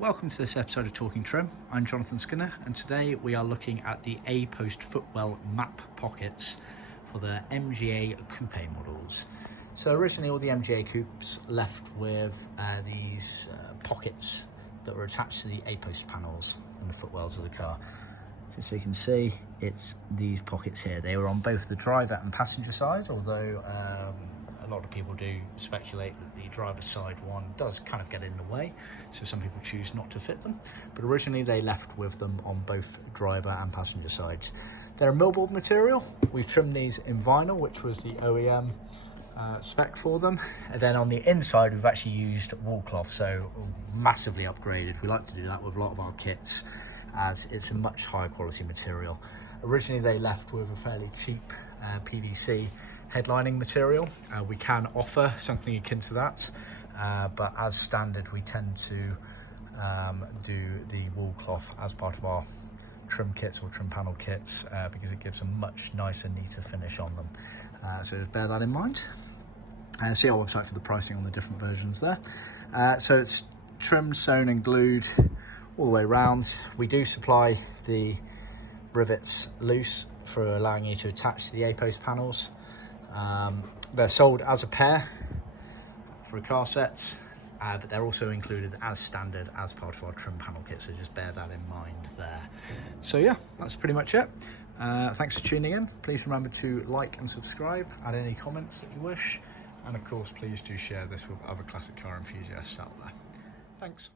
Welcome to this episode of Talkin Trim. I'm Jonathon Skinner, and today we are looking at the A-post Footwell map pockets for the MGA Coupe models. So originally all the MGA Coupes left with these pockets that were attached to the A-post panels and the footwells of the car. Just so you can see, it's these pockets here. They were on both the driver and passenger side, although a lot of people do speculate that the driver's side one does kind of get in the way, so some people choose not to fit them, but originally they left with them on both driver and passenger sides. They're a millboard material. We've trimmed these in vinyl, which was the OEM spec for them, and then on the inside we've actually used wool cloth, so massively upgraded. We like to do that with a lot of our kits as it's a much higher quality material. Originally they left with a fairly cheap PVC headlining material. We can offer something akin to that, but as standard we tend to do the wool cloth as part of our trim kits or trim panel kits because it gives a much nicer, neater finish on them. So just bear that in mind. See our website for the pricing on the different versions there. So it's trimmed, sewn and glued all the way around. We do supply the rivets loose for allowing you to attach to the A-post panels. They're sold as a pair for a car set, but they're also included as standard as part of our trim panel kit, so just bear that in mind there. So yeah, that's pretty much it. Thanks for tuning in. Please remember to like and subscribe, add any comments that you wish, and of course please do share this with other classic car enthusiasts out there. Thanks.